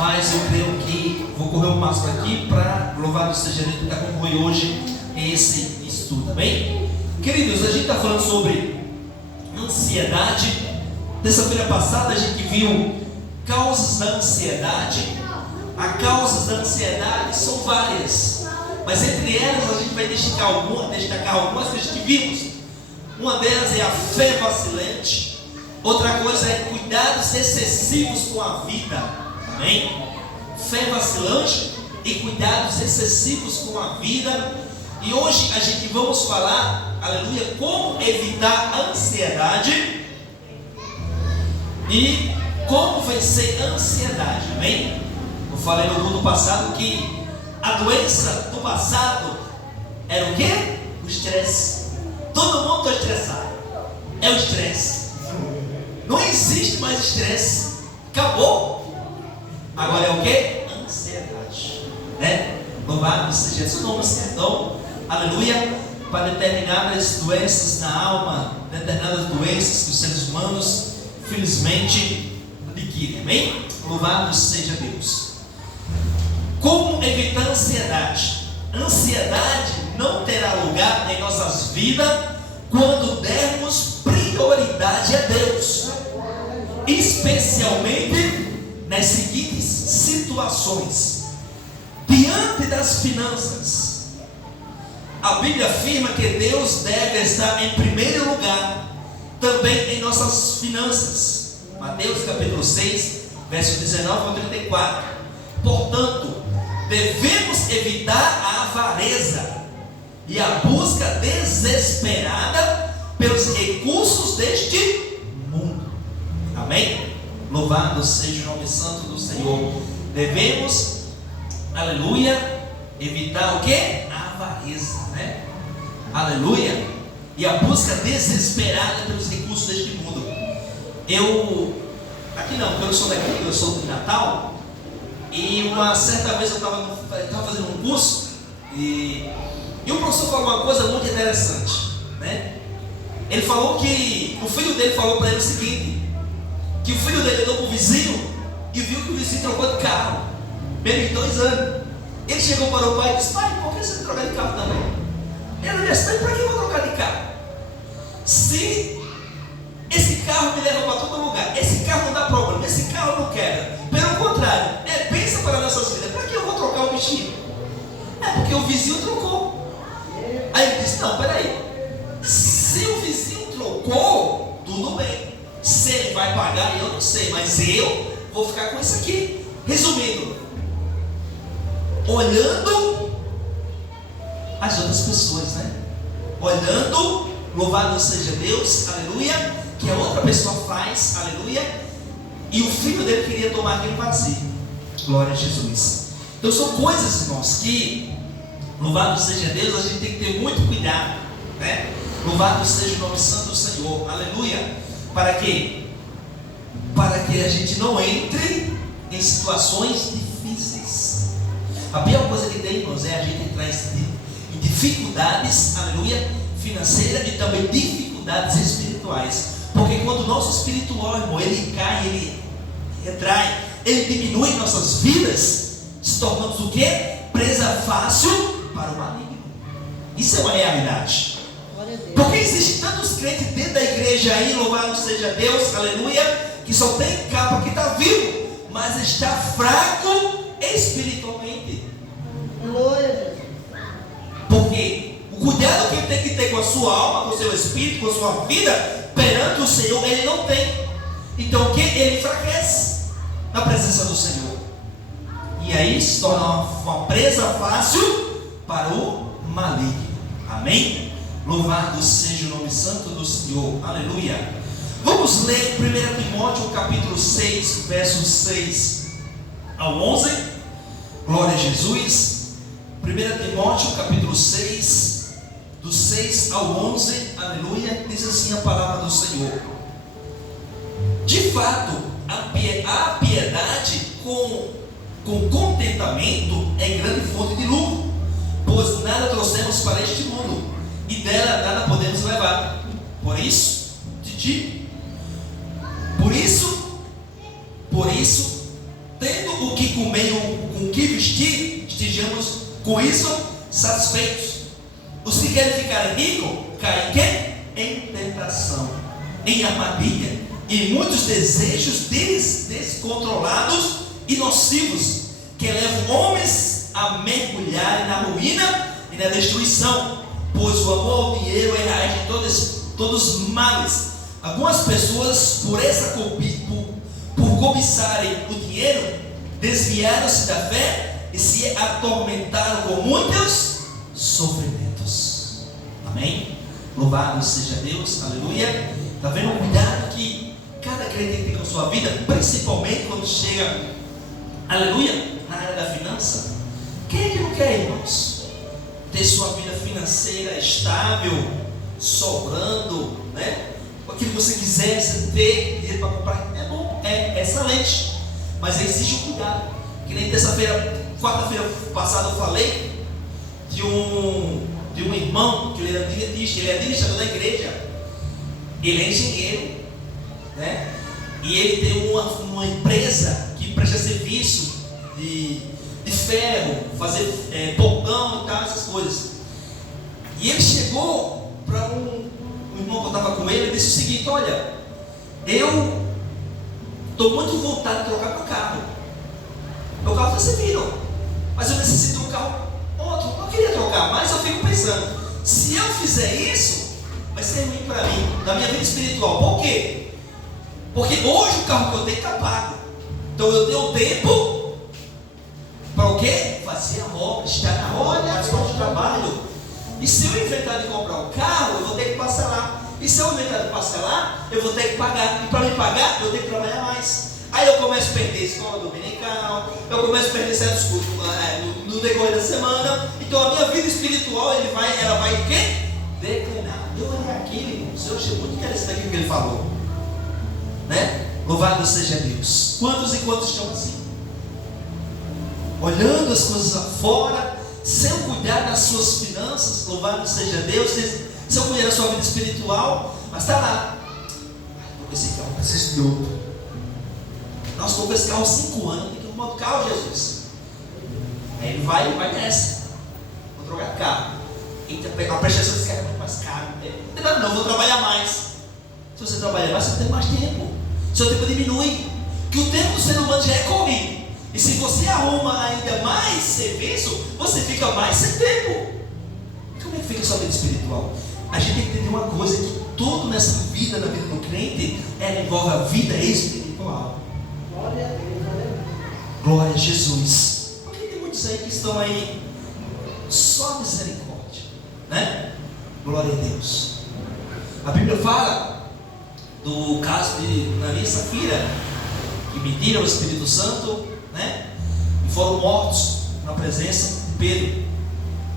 mas eu creio que vou correr um passo aqui para louvado seja Deus que está concluindo hoje esse estudo, amém? Queridos, a gente está falando sobre ansiedade. Terça-feira passada a gente viu causas da ansiedade. As causas da ansiedade são várias, mas entre elas a gente vai destacar algumas que a gente vimos. Uma delas é a fé vacilante. Outra coisa é cuidados excessivos com a vida, amém? Fé vacilante e cuidados excessivos com a vida. E hoje a gente vamos falar, aleluia, como evitar a ansiedade e como vencer a ansiedade, amém? Eu falei no culto passado que a doença do passado era o quê? O estresse. Todo mundo está estressado. É o estresse. Não existe mais estresse. Acabou. Agora é o quê? Ansiedade, né? Louvado seja seu nome, então, aleluia, para determinadas doenças na alma, determinadas doenças que os seres humanos, felizmente, adquirem, amém? Louvado seja Deus. Como evitar a ansiedade? Ansiedade não terá lugar em nossas vidas quando dermos prioridade a Deus, especialmente nas seguintes situações. Diante das finanças, a Bíblia afirma que Deus deve estar em primeiro lugar também em nossas finanças. Mateus capítulo 6, verso 19 ao 34. Portanto, devemos evitar a avareza e a busca desesperada pelos recursos deste mundo. Amém? Louvado seja o nome santo do Senhor. Devemos, aleluia, evitar o que? A avareza, né? Aleluia. E a busca desesperada pelos recursos deste mundo. Aqui não, porque eu sou daqui, eu sou de Natal. E uma certa vez eu estava fazendo um curso e o professor falou uma coisa muito interessante, né? Ele falou que o filho dele falou para ele o seguinte, que o filho dele andou com o vizinho e viu que o vizinho trocou de carro, mesmo de 2 anos. Ele chegou para o pai e disse: pai, por que você trocar de carro também? Ele disse: pai, para que eu vou trocar de carro? Se esse carro me leva para todo lugar, esse carro não dá problema, esse carro não quebra, pelo contrário, é bênção para nossas vidas, para que eu vou trocar o bichinho? É porque o vizinho trocou. Aí ele disse: não, peraí, se o vizinho trocou, tudo bem, se ele vai pagar eu não sei, mas eu vou ficar com isso aqui. Resumindo, olhando as outras pessoas, né? Olhando, louvado seja Deus, aleluia, que a outra pessoa faz, aleluia, e o filho dele queria tomar aquele vazio. Glória a Jesus. Então são coisas, irmãos, que, louvado seja Deus, a gente tem que ter muito cuidado, né? Louvado seja o nome santo do Senhor, aleluia. Para quê? Para que a gente não entre em situações difíceis. A pior coisa que tem, irmãos, é a gente entrar em dificuldades, aleluia, financeiras e também dificuldades espirituais. Porque quando o nosso espiritual, irmão, ele cai, ele retrai, ele diminui em nossas vidas, se tornamos o quê? Presa fácil para o maligno. Isso é uma realidade. Porque existem tantos crentes dentro da igreja aí, louvado seja Deus, aleluia, que só tem capa que está vivo, mas está fraco espiritualmente. Glória. Porque o cuidado que ele tem que ter com a sua alma, com o seu espírito, com a sua vida, perante o Senhor, ele não tem. Então o que? Ele enfraquece na presença do Senhor. E aí se torna uma presa fácil para o maligno. Amém? Louvado seja o nome santo do Senhor. Aleluia. Vamos ler 1 Timóteo capítulo 6, versos 6 ao 11. Glória a Jesus. 1 Timóteo capítulo 6, do 6 ao 11. Aleluia. Diz assim a palavra do Senhor: de fato, a piedade com contentamento é grande fonte de lucro, pois nada trouxemos para este mundo e dela nada podemos levar. Por isso, te digo, por isso, tendo o que com isso satisfeitos. Os que querem ficar ricos caem em quê? Em tentação, em armadilha, em muitos desejos descontrolados e nocivos, que levam homens a mergulharem na ruína e na destruição, pois o amor ao dinheiro é a raiz de todos os males. Algumas pessoas, por cobiçarem o dinheiro, desviaram-se da fé e se atormentaram com muitos sofrimentos. Amém? Louvado seja Deus, aleluia. Está vendo o cuidado que cada crente tem com a sua vida, principalmente quando chega, aleluia, na área da finança? Quem é que não quer, irmãos? Ter sua vida financeira estável, sobrando, né? Aquilo que você quiser, você ter dinheiro para comprar, é bom, é excelente, mas exige um cuidado. Que nem quarta-feira passada eu falei de um irmão que ele era dentista, ele é administrador da igreja, ele é engenheiro, né? E ele tem uma empresa que presta serviço de ferro, fazer portão e tal, essas coisas. E ele chegou para um irmão que eu estava com ele e disse o seguinte: olha, eu estou muito vontade de trocar meu carro. Meu carro está servindo, mas eu necessito de um carro outro. Eu não queria trocar, mas eu fico pensando, se eu fizer isso, vai ser ruim para mim, na minha vida espiritual. Por quê? Porque hoje o carro que eu tenho está pago. Então eu tenho tempo para o quê? Fazer a obra, estar na obra, participar do trabalho. E se eu inventar de comprar um carro, eu vou ter que parcelar. E se eu inventar de parcelar, eu vou ter que pagar. E para me pagar, eu tenho que trabalhar mais. Aí eu começo a perder escola dominical, eu começo a perder certos cultos no decorrer da semana. Então a minha vida espiritual, ela vai o quê? Declinar. Eu olhei aquilo, o Senhor achei muito interessante aquilo que ele falou, né? Louvado seja Deus. Quantos e quantos estão assim? Olhando as coisas lá fora, sem cuidar das suas finanças. Louvado seja Deus. Sem cuidar da sua vida espiritual, mas está lá. Estou com esse carro, preciso de outro. Nós estou com esse carro há 5 anos, tem que arrumar outro carro, Jesus. Aí ele vai nessa. Vou trocar de carro. A prestação desse carro é muito mais caro. Não, vou trabalhar mais. Se você trabalhar mais, você tem mais tempo. Seu tempo diminui. Que o tempo do ser humano já é corrido. E se você arruma ainda mais serviço, você fica mais sem tempo. Como é que fica a sua vida espiritual? A gente tem que entender uma coisa, que tudo nessa vida, na vida do crente, ela envolve a vida espiritual. Glória a Deus, aleluia. Glória a Jesus. Porque tem muitos aí que estão aí só misericórdia, né? Glória a Deus. A Bíblia fala do caso de Ananias e Safira, que mediram o Espírito Santo, né? E foram mortos na presença de Pedro.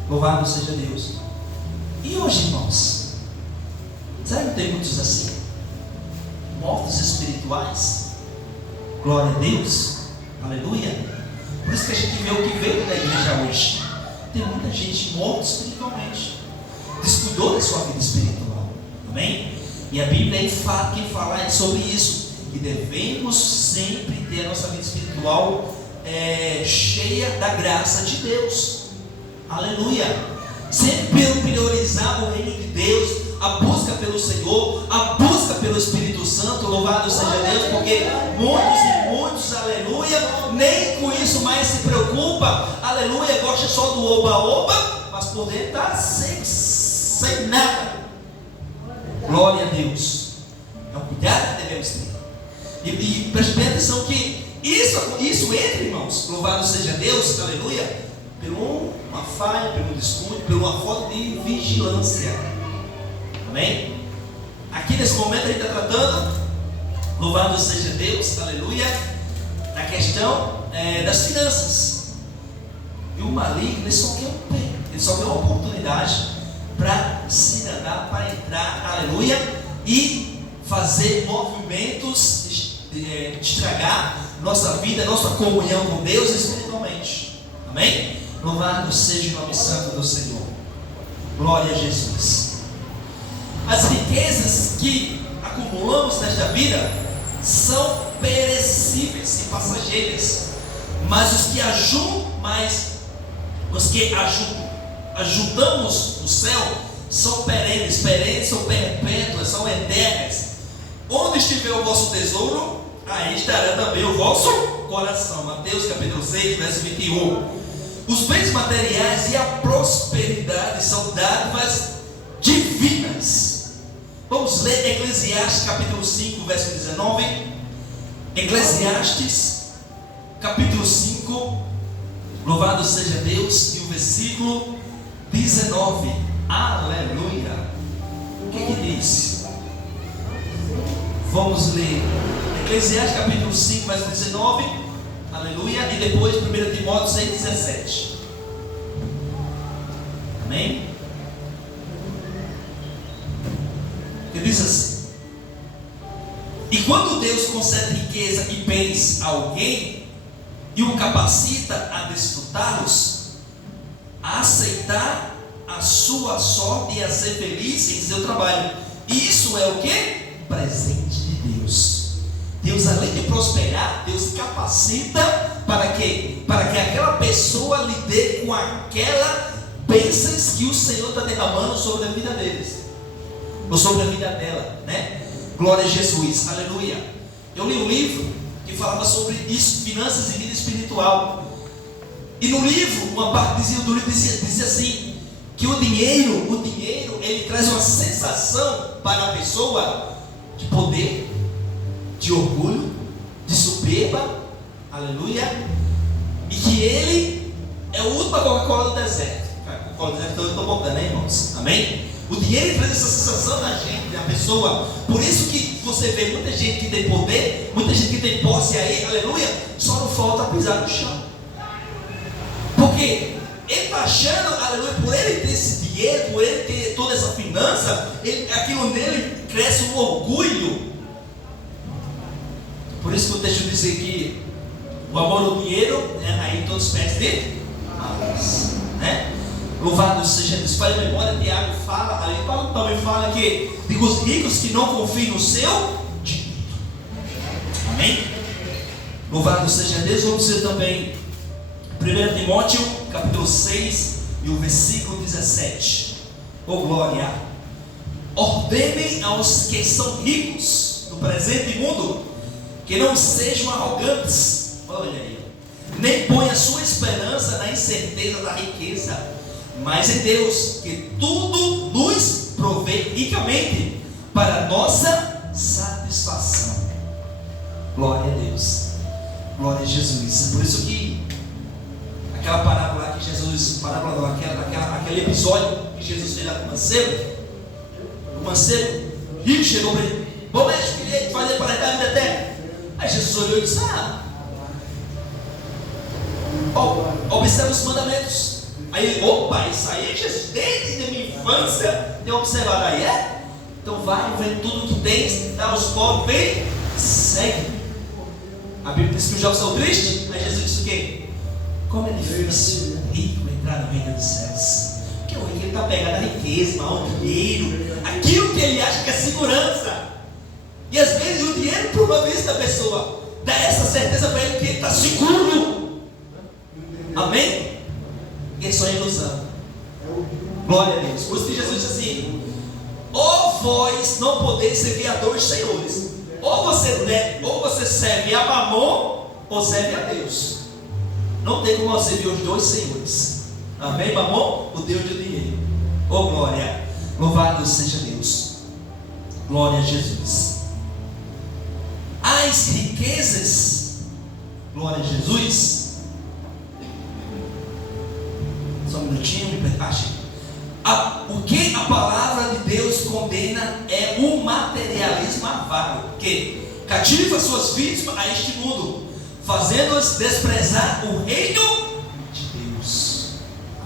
Louvado seja Deus. E hoje, irmãos, será que não tem muitos assim? Mortos espirituais? Glória a Deus, aleluia. Por isso que a gente vê o que veio da igreja hoje. Tem muita gente morta espiritualmente, descuidou da sua vida espiritual, amém? E a Bíblia aí fala sobre isso, que devemos sempre ter a nossa vida espiritual cheia da graça de Deus, aleluia. Sempre priorizar o reino de Deus, a busca pelo Senhor, a busca pelo Espírito Santo. Louvado seja Deus, porque muitos, aleluia, nem com isso mais se preocupa, aleluia, gosta só do oba-oba, mas por dentro está sem nada. Glória a Deus. É um cuidado que devemos ter. E preste bem atenção que isso entra, irmãos, louvado seja Deus, aleluia, por uma falha, por um descuido, por uma falta de vigilância. Amém? Aqui nesse momento a gente está tratando, louvado seja Deus, aleluia, na questão das finanças. E o maligno, ele só quer uma oportunidade para se enganar, para entrar, aleluia, e fazer movimentos, estragar nossa vida, nossa comunhão com Deus espiritualmente. Amém? Louvado seja o nome santo do Senhor. Glória a Jesus. As riquezas que acumulamos nesta vida são perecíveis e passageiras, mas os que os que ajudamos o céu, são perenes são perpétuas, são eternas. Onde estiver o vosso tesouro, aí estará também o vosso coração. Mateus capítulo 6, verso 21. Os bens materiais e a prosperidade são dádivas divinas. Vamos ler Eclesiastes capítulo 5, verso 19. Eclesiastes capítulo 5, louvado seja Deus, e o versículo 19. Aleluia. O que diz? Vamos ler Eclesiastes capítulo 5, verso 19. Aleluia. E depois 1 Timóteo 6, 17. Amém? Que diz assim: e quando Deus concede riqueza e bens a alguém e o capacita a desfrutá-los, a aceitar a sua sorte e a ser feliz em seu trabalho, isso é o que? Presente de Deus. Deus, além de prosperar, Deus capacita para que aquela pessoa lide com aquelas bênçãos que o Senhor está derramando sobre a vida deles, ou sobre a vida dela, né? Glória a Jesus, aleluia. Eu li um livro que falava sobre isso, finanças e vida espiritual. E no livro, uma parte do livro dizia assim, que o dinheiro, ele traz uma sensação para a pessoa de poder, de orgulho, de soberba, aleluia, e que ele é a última Coca-Cola do deserto. Coca-Cola do deserto eu estou botando, né, irmãos? Amém? O dinheiro traz essa sensação na gente, na pessoa. Por isso que você vê muita gente que tem poder, muita gente que tem posse aí, aleluia, só não falta pisar no chão. Porque ele está achando, aleluia, por ele ter esse dinheiro, por ele ter toda essa finança, aquilo nele cresce um orgulho. Por isso que o texto diz que o amor ao dinheiro, né, aí todos perdem males, né? Louvado seja Deus. Para a memória, Tiago fala, ali Paulo também fala que digo os ricos que não confiam no seu dinheiro. Amém? Louvado seja Deus. Vamos ler também 1 Timóteo capítulo 6 e o versículo 17. Oh glória! Ordenem aos que são ricos no presente mundo que não sejam arrogantes, olha aí, nem ponham a sua esperança na incerteza da riqueza, mas em Deus, que tudo nos provê ricamente para nossa satisfação. Glória a Deus, glória a Jesus. Por isso que aquela parábola lá que Jesus, aquele episódio que Jesus fez lá com o mancebo rico chegou para ele: bom mestre, queria fazer para a vida eterna. Aí Jesus olhou e disse: observa os mandamentos. Aí ele: opa, isso aí Jesus, desde a minha infância tem observado. Aí é? Então vai, vende tudo que tens, dá aos pobres, vem, segue. A Bíblia diz que os jovens são tristes. Aí Jesus disse o quê? Como é difícil o rico entrar no reino dos céus. Porque o rico ele está pegado a riqueza, ao dinheiro, aquilo que ele acha que é segurança. E às vezes o dinheiro, por uma vez da pessoa, dá essa certeza para ele que ele está seguro. Amém? E isso é ilusão. Glória a Deus. Por isso que Jesus disse assim: ou vós não podeis servir a dois senhores, ou você serve a Mamon, ou serve a Deus. Não tem como você servir os dois senhores. Amém, Mamon? O Deus do dinheiro. Oh glória, louvado seja Deus. Glória a Jesus. As riquezas, glória a Jesus. Só um minutinho, me perdoe. O que a palavra de Deus condena é o materialismo avaro, que cativa suas vítimas a este mundo, fazendo-as desprezar o reino de Deus.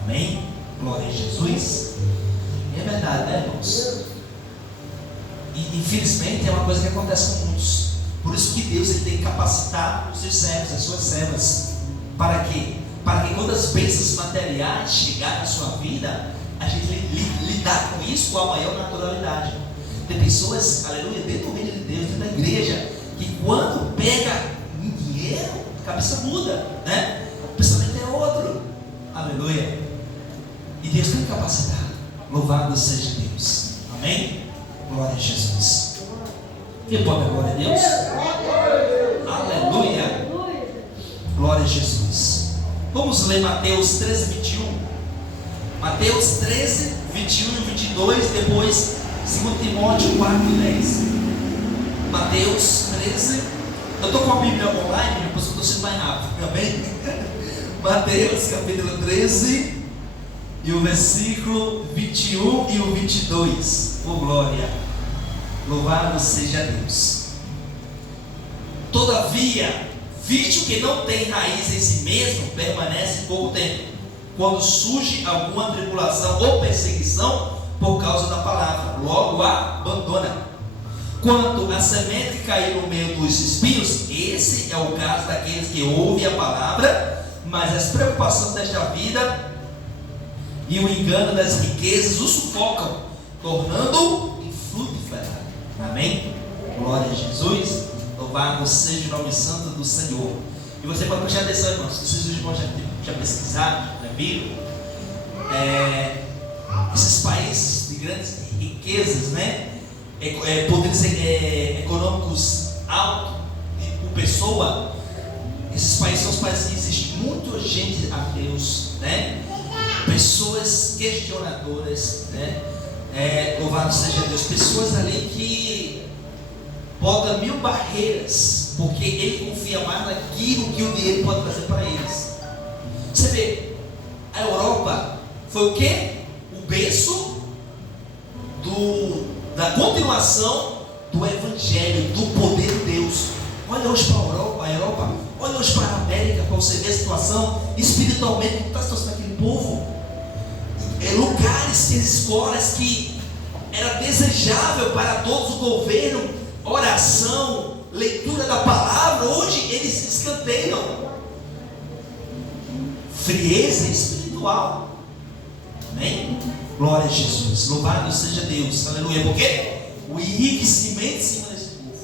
Amém? Glória a Jesus. É verdade, né, irmãos? E infelizmente é uma coisa que acontece com muitos. Por isso que Deus ele tem que capacitar os seus servos, as suas servas. Para quê? Para que quando as bênçãos materiais chegarem na sua vida, a gente lidar com isso com a maior naturalidade. Tem pessoas, aleluia, dentro do reino de Deus, dentro da igreja, que quando pega em dinheiro, a cabeça muda, né? O pensamento é outro. Aleluia. capacitar. Louvado seja Deus. Amém? Glória a Jesus. Quem pode dar glória a Deus? Aleluia. Glória a Jesus. Vamos ler Mateus 13, 21. Mateus 13, 21 e 22. Depois 2 Timóteo 4, 10. Mateus 13. Eu estou com a Bíblia online, depois eu estou sendo mais rápido. Amém? Mateus capítulo 13 e o versículo 21 e o 22. Oh glória. Louvado seja Deus. Todavia, visto que não tem raiz em si mesmo, permanece pouco tempo, quando surge alguma tribulação ou perseguição por causa da palavra, logo a abandona. Quanto a semente que caiu no meio dos espinhos, esse é o caso daqueles que ouvem a palavra, mas as preocupações desta vida e o engano das riquezas o sufocam, tornando-o infrutífero. Amém? Glória a Jesus. Louvado seja o nome santo do Senhor. E você pode prestar atenção, irmãos. Se os irmãos já pesquisaram, já viram, esses países de grandes riquezas, né? Poderes econômicos altos por pessoa. Esses países são os países que existe muita gente a Deus, né? Pessoas questionadoras, né? Louvado seja Deus. Pessoas ali que bota 1000 barreiras, porque ele confia mais naquilo que o dinheiro pode trazer para eles. Você vê, a Europa foi o que? O berço da continuação do Evangelho, do poder de Deus. Olha hoje para a Europa, olha hoje para a América, para você ver a situação espiritualmente, como está a situação daquele povo. Lugares, escolas que era desejável para todos, o governo, oração, leitura da palavra, hoje eles escanteiam. Frieza espiritual. Amém? Glória a Jesus. Louvado seja Deus. Aleluia. Por quê? O enriquecimento em cima desse povo.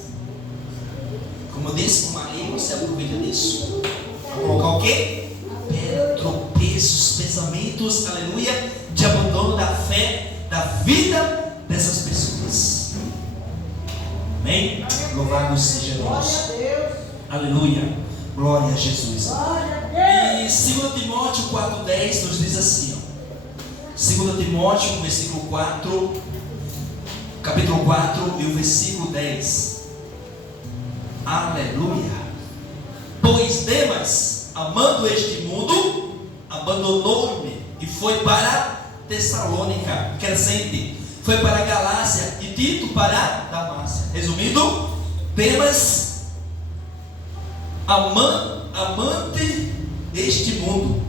Como eu disse, com Maria, você aproveita disso. Para colocar o quê? Tropeços, pensamentos, aleluia, de abandono da fé, da vida dessas pessoas. Amém? Louvado seja Deus. Aleluia. Glória a Jesus. E 2 Timóteo 4,10 nos diz assim, 2 Timóteo, versículo 4, capítulo 4 e o versículo 10. Aleluia. Pois Demas, amando este mundo, abandonou-me e foi para Tessalônica, Crescente, foi para a Galácia, e Tito para Damácia. Resumindo, Demas, amante deste mundo,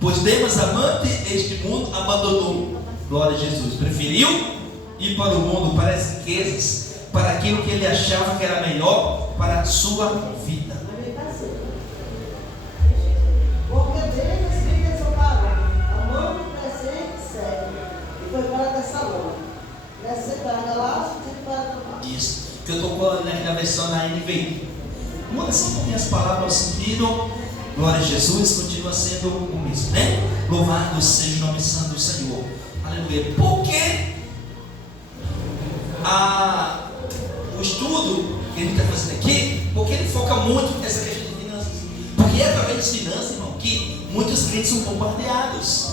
pois Demas, amante deste mundo, abandonou. Glória a Jesus. Preferiu ir para o mundo, para as riquezas, para aquilo que ele achava que era melhor para a sua vida. Porque Deus queria separar a mão do presente sério e foi para Tessalônica. Descer para a Galácia e para Damasco. Isso, que eu estou com na versão da NVI. Muda assim um pouquinho as palavras ao sentido. Glória a Jesus, continua sendo o mesmo, né? Louvado seja o nome santo do Senhor. Aleluia. Porque o estudo que ele está fazendo aqui, porque ele foca muito nessa questão de finanças. Porque é através de finanças, irmão, que muitos crentes são bombardeados.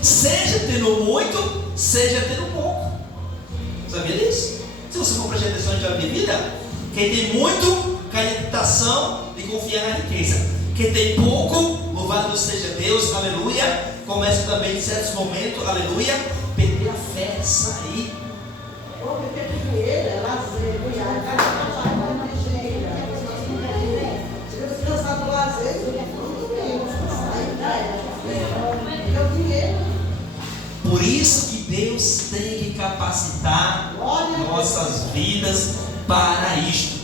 Seja tendo muito, seja tendo pouco. Sabia disso? Se você for prestar atenção na minha vida, quem tem muito cai na tentação de confiar na riqueza. Quem tem pouco, louvado seja Deus, aleluia, começa também em certos momentos, aleluia, perder a fé, sair. Porque dinheiro é lazer, cunhado, cada ligeira. Se você cansar do lazer, você não tem, sai, é o dinheiro. Por isso que Deus tem que capacitar nossas vidas para isto.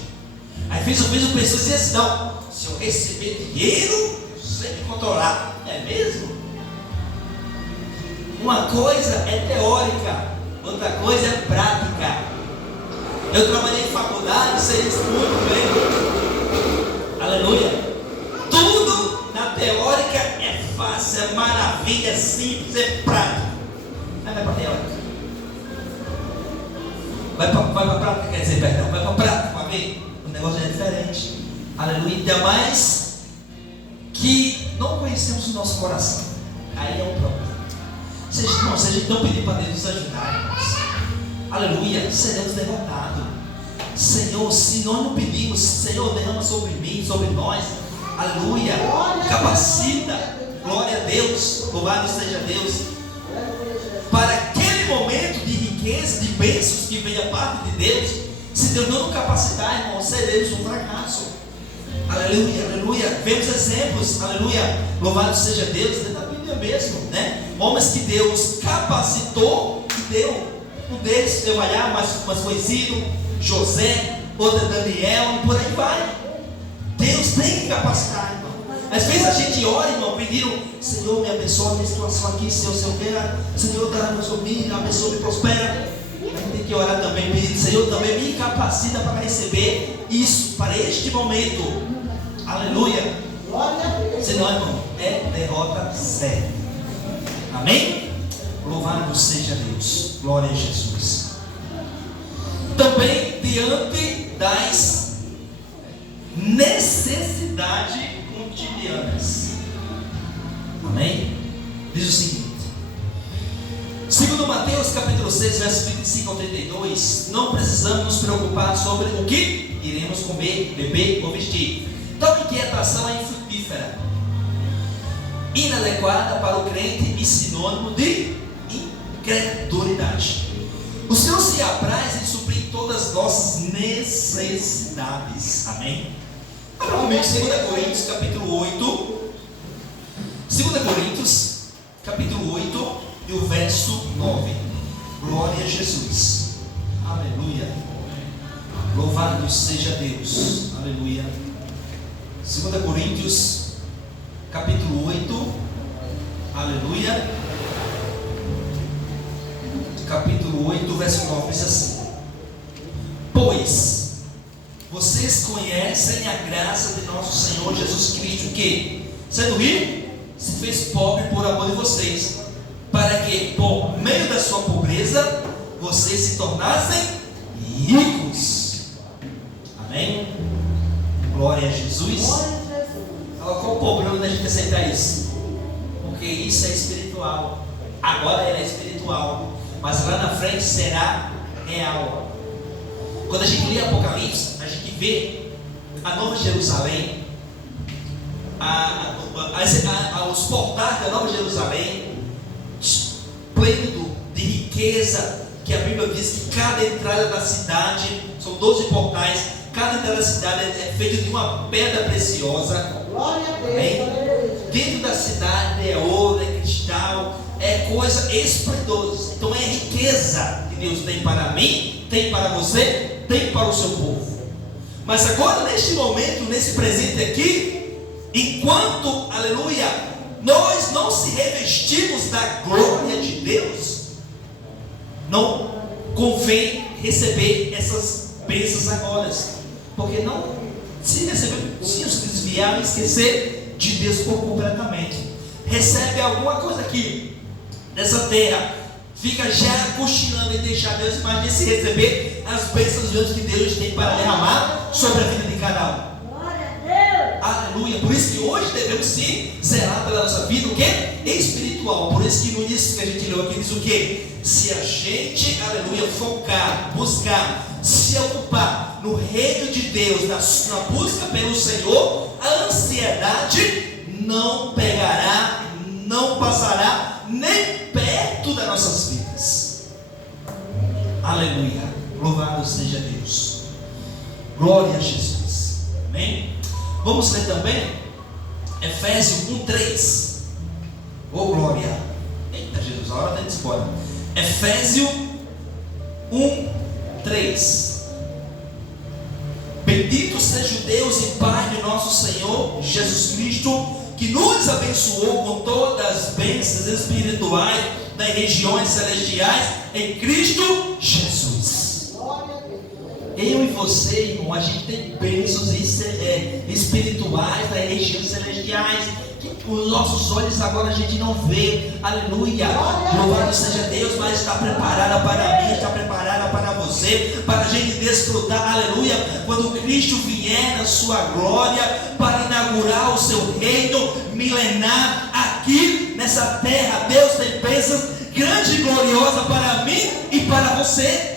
Às vezes eu vejo pessoas dizendo assim, não, se eu receber dinheiro, sei me controlar. É mesmo? Uma coisa é teórica, outra coisa é prática. Eu trabalhei em faculdade, sei isso muito bem. Aleluia. Tudo na teórica é fácil, é maravilha, é simples, é prático. vai para teórica. Vai para prática, quer dizer, perdão, vai para prática, amém? O negócio é diferente. Aleluia. Ainda mais que não conhecemos o nosso coração. Aí é um problema. Se a gente não pedir para Deus nos ajudar, irmãos, aleluia, seremos derrotados. Senhor, se nós não pedimos, Senhor, derrama sobre mim, sobre nós, aleluia, capacita, glória a Deus, louvado seja Deus, para aquele momento de riqueza, de bênçãos que vem da parte de Deus. Se Deus não nos capacitar, irmão, seremos um fracasso. Aleluia, aleluia. Vemos exemplos, aleluia, louvado seja Deus, dentro da Bíblia mesmo, né? Homens que Deus capacitou e deu. Um deles deu olhar, mas conhecido, José, outro Daniel, e por aí vai. Deus tem que capacitar, irmão. Às vezes a gente ora, irmão, pedindo: Senhor, me abençoa a minha situação aqui, Senhor, se eu quero, Senhor, dá sobre mim, abençoa, me prospera. A gente tem que orar também, pedindo: Senhor, também me capacita para receber isso, para este momento. Aleluia. Senão, irmão, é derrota certa. Amém? Louvado seja Deus. Glória a Jesus. Também diante das necessidades cotidianas. Amém? Diz o seguinte: segundo Mateus capítulo 6, versos 25 ao 32, não precisamos nos preocupar sobre o que iremos comer, beber ou vestir. Tal inquietação é infrutífera, inadequada para o crente e sinônimo de incredulidade. O Senhor se apraz em suprir todas as nossas necessidades. Amém? Abra comigo 2 Coríntios capítulo 8. 2 Coríntios capítulo 8 e o verso 9. Glória a Jesus. Aleluia. Louvado seja Deus. Aleluia. 2 Coríntios capítulo 8. Aleluia. Capítulo 8, verso 9, diz assim: pois vocês conhecem a graça de nosso Senhor Jesus Cristo, que, sendo rico, se fez pobre por amor de vocês, para que, por meio da sua pobreza, vocês se tornassem ricos. Amém? Glória a Jesus. Agora, qual o problema da gente aceitar isso? Porque isso é espiritual. Agora ela é espiritual, mas lá na frente será real. Quando a gente lê Apocalipse, a gente vê a Nova Jerusalém, os portais da Nova Jerusalém, pleno de riqueza, que a Bíblia diz que cada entrada da cidade, são 12 portais, cada entrada da cidade é feita de uma pedra preciosa. Glória a Deus. Amém? Dentro da cidade é ouro, é cristal, é coisa esplendorosa. Então é riqueza que Deus tem para mim, tem para você, tem para o seu povo. Mas agora, neste momento, nesse presente aqui, enquanto, aleluia, nós não se revestimos da glória de Deus, não convém receber essas bênçãos agora, porque não se receber, se desviar e esquecer de Deus por completamente. Recebe alguma coisa aqui nessa terra, fica já cochilando e deixar Deus. Imagine se receber as bênçãos de Deus que Deus tem para derramar sobre a vida de cada um. Glória a Deus. Aleluia. Por isso que hoje devemos sim zelar pela nossa vida, o que? Espiritual. Por isso que no início que a gente leu aqui diz o que? Se a gente, aleluia, focar, buscar, se ocupar no reino de Deus, na busca pelo Senhor, a ansiedade não pegará, não passará nem perto das nossas vidas. Aleluia. Louvado seja Deus. Glória a Jesus. Amém? Vamos ler também Efésios 1:3. Oh glória. Eita Jesus, a hora está indo embora. Efésios 1:3. Bendito seja o Deus e Pai de nosso Senhor Jesus Cristo, que nos abençoou com todas as bênçãos espirituais das regiões celestiais em Cristo Jesus. Eu e você, irmão, a gente tem bênçãos espirituais, das regiões celestiais, que os nossos olhos agora a gente não vê. Aleluia. Louvado seja Deus, mas está preparada para mim, está preparada para você, para a gente desfrutar, aleluia, quando Cristo vier na sua glória, para inaugurar o seu reino milenar aqui nessa terra. Deus tem bênçãos grande e gloriosa para mim e para você.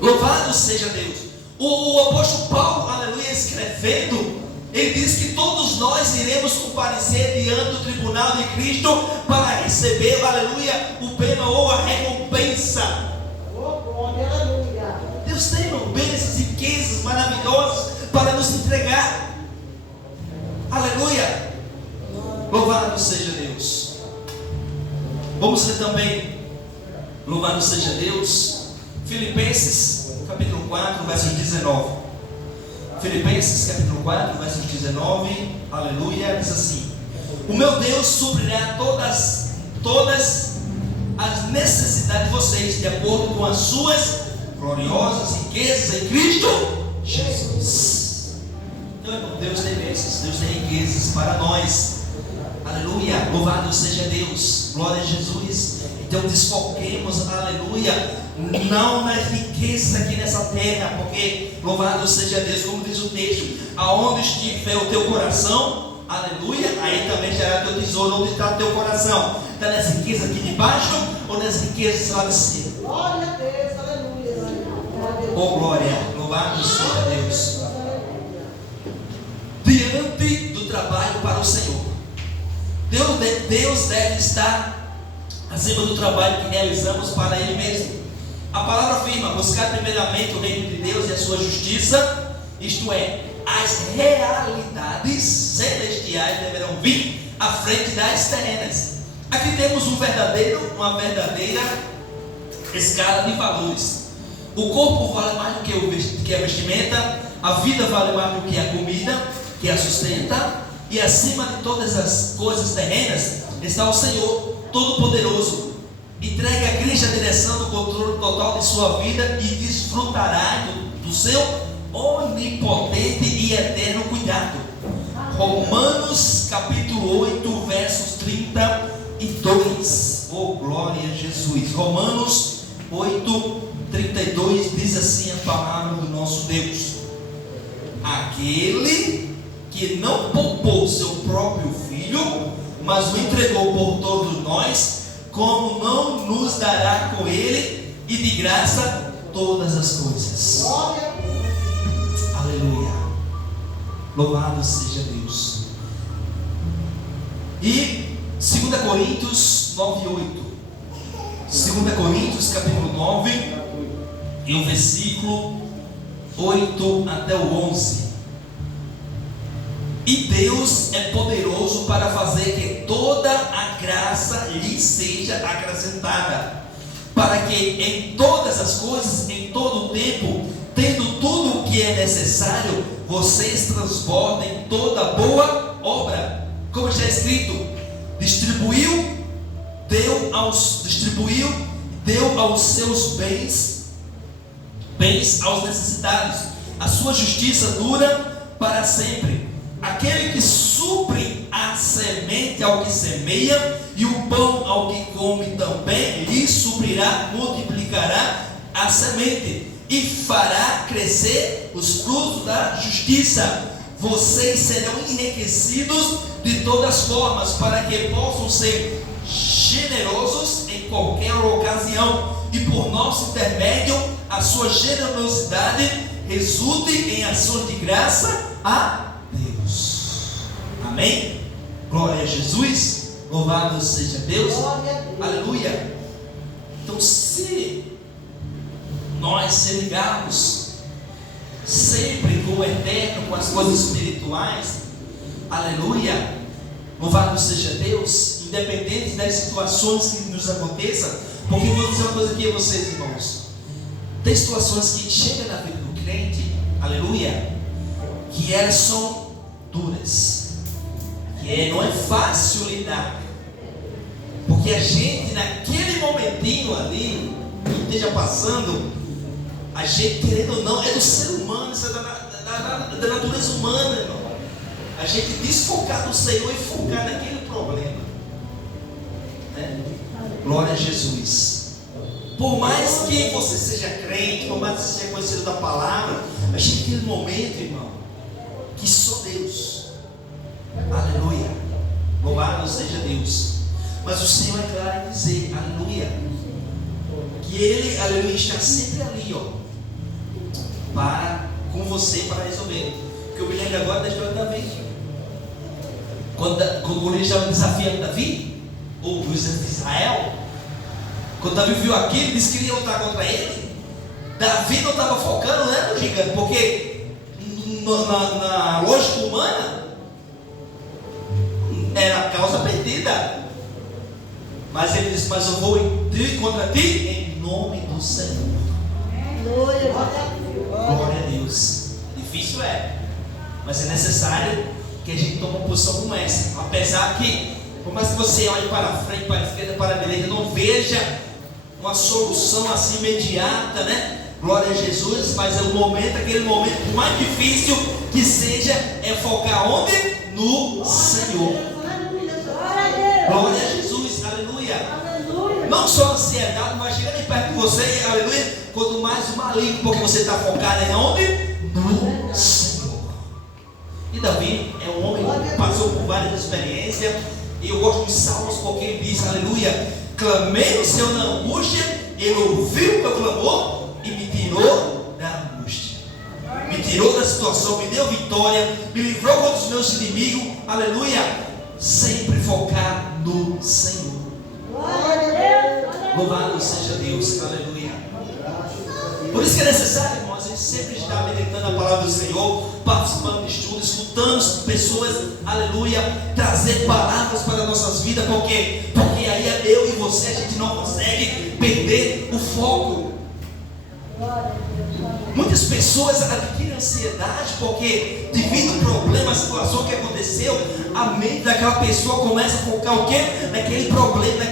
Louvado seja Deus. O apóstolo Paulo, aleluia, escrevendo, ele diz que todos nós iremos comparecer diante do tribunal de Cristo para receber, aleluia, o prêmio ou a recompensa. Deus tem bênçãos e riquezas maravilhosas para nos entregar. Aleluia. Louvado seja Deus. Vamos ler também, louvado seja Deus, Filipenses capítulo 4, verso 19. Filipenses capítulo 4, verso 19, aleluia, diz assim: o meu Deus suprirá todas as necessidades de vocês, de acordo com as suas gloriosas riquezas em Cristo Jesus. Então, irmão, Deus tem bênçãos, Deus tem riquezas para nós. Aleluia, louvado seja Deus, glória a Jesus. Então desfoquemos, aleluia, não nas riquezas aqui nessa terra, porque louvado seja Deus, como diz o texto, aonde estiver o teu coração, aleluia, aí também estará teu tesouro. Onde está o teu coração? Está nas riquezas aqui de baixo ou nas riquezas lá de cima? Glória a Deus, aleluia. Oh glória, louvado seja Deus. Diante do trabalho para o Senhor, Deus deve estar acima do trabalho que realizamos para Ele mesmo. A palavra afirma: buscar primeiramente o reino de Deus e a sua justiça, isto é, as realidades celestiais deverão vir à frente das terrenas. Aqui temos uma verdadeira escala de valores. O corpo vale mais do que a vestimenta, a vida vale mais do que a comida que a sustenta, e acima de todas as coisas terrenas está o Senhor Todo-Poderoso. Entregue a Cristo a direção do controle total de sua vida e desfrutará do seu onipotente e eterno cuidado. Romanos capítulo 8, versos 32. Oh glória a Jesus. Romanos 8, 32 diz assim a palavra do nosso Deus: aquele que não poupou seu próprio filho, mas o entregou por todos nós, como não nos dará com ele e de graça todas as coisas? Aleluia. Louvado seja Deus. E 2 Coríntios 9, 8. 2 Coríntios capítulo 9 e o versículo 8 até o 11. E Deus é poderoso para fazer que toda a graça lhe seja acrescentada, para que em todas as coisas, em todo o tempo, tendo tudo o que é necessário, vocês transbordem toda boa obra. Como está escrito: deu aos seus bens aos necessitados. A sua justiça dura para sempre. Aquele que supre a semente ao que semeia e o pão ao que come também lhe suprirá, multiplicará a semente e fará crescer os frutos da justiça. Vocês serão enriquecidos de todas formas, para que possam ser generosos em qualquer ocasião, e por nosso intermédio a sua generosidade resulte em ações de graça a Deus. Amém? Glória a Jesus. Louvado seja Deus. Aleluia. Então, se nós se ligarmos sempre com o eterno, com as coisas espirituais, aleluia, louvado seja Deus, independente das situações que nos aconteçam. Porque vou dizer uma coisa aqui a vocês, irmãos: tem situações que chegam na vida do crente, aleluia, que elas são duras, que não é fácil lidar, porque a gente naquele momentinho ali que esteja passando, A gente, querendo ou não, é do ser humano, isso é da natureza humana, irmão. A gente desfocar do Senhor e focar naquele problema, né? Glória a Jesus. Por mais que você seja crente, por mais que você seja conhecido da palavra, a gente tem um momento, irmão, que só Deus, aleluia, louvado seja Deus. Mas o Senhor é claro em dizer, aleluia, que Ele, aleluia, está sempre ali, ó, com você, para resolver. Porque eu me lembro agora da história de Davi. Quando ele estava desafiando Davi, ou o exército de Israel, quando Davi viu aquilo, disse que queria lutar contra ele. Davi não estava focando, né, no gigante, porque na lógica humana era a causa perdida. Mas ele disse: mas eu vou ir contra ti em nome do Senhor. Glória a Deus. Difícil é, mas é necessário que a gente tome uma posição como essa. Apesar que, por mais que você olhe para a frente, para a esquerda, para a direita, não veja uma solução assim imediata, né? Glória a Jesus. Mas é o momento, aquele momento mais difícil que seja, é focar onde? No Senhor. Glória a Jesus, aleluia. Não só a ansiedade, mas chega nem perto de você, aleluia. Quanto mais o maligno, porque você está focado em onde? No Senhor. E Davi é um homem que passou por várias experiências. E eu gosto dos Salmos porque ele diz, aleluia: clamei no Senhor na angústia, Ele ouviu o meu clamor e me tirou da angústia, me tirou da situação, me deu vitória, me livrou contra os meus inimigos, aleluia. Sempre focar no Senhor. Louvado seja Deus, aleluia. Por isso que é necessário, irmãos, a gente sempre estar meditando a palavra do Senhor, participando de estudos, escutando pessoas, aleluia, trazer palavras para nossas vidas, porque aí é eu e você, a gente não consegue perder o foco. Muitas pessoas adquirem ansiedade porque, devido ao problema, a situação que aconteceu, a mente daquela pessoa começa a focar o quê? Naquele problema,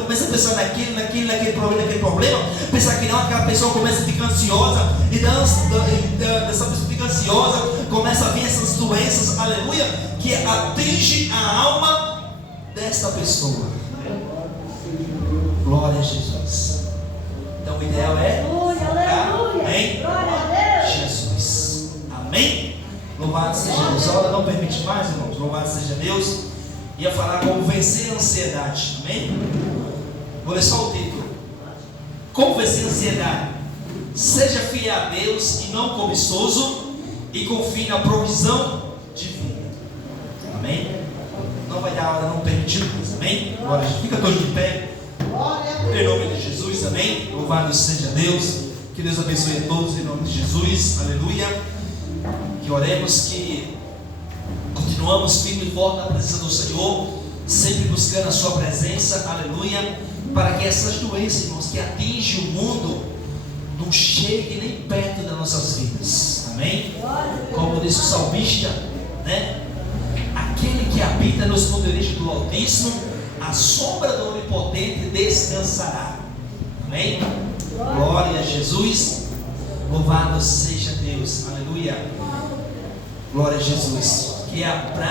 começa a pensar naquele problema, pensar que não, aquela pessoa começa a ficar ansiosa, e dessa pessoa fica ansiosa, começa a vir essas doenças, aleluia, que atinge a alma desta pessoa. Glória a Jesus. Então o ideal é focar em Jesus. Amém? Louvado seja Deus. A hora não permite mais, irmãos. Louvado seja Deus. Ia falar como vencer a ansiedade. Amém? Vou ler só o título. Como vencer a ansiedade? Seja fiel a Deus e não cobiçoso, e confie na provisão divina. Amém? Não vai dar a hora não permitida, mas amém? Agora fica todos de pé. Em nome de Jesus, amém? Louvado seja Deus. Que Deus abençoe a todos em nome de Jesus, aleluia. Que oremos, que continuamos firme e forte na presença do Senhor, sempre buscando a sua presença, aleluia, para que essas doenças, irmãos, que atingem o mundo, não cheguem nem perto das nossas vidas, amém? Como disse o salmista, né? Aquele que habita no esconderijo do Altíssimo, a sombra do Onipotente descansará. Amém? Glória a Jesus. Louvado seja Deus. Aleluia. Glória a Jesus. Que a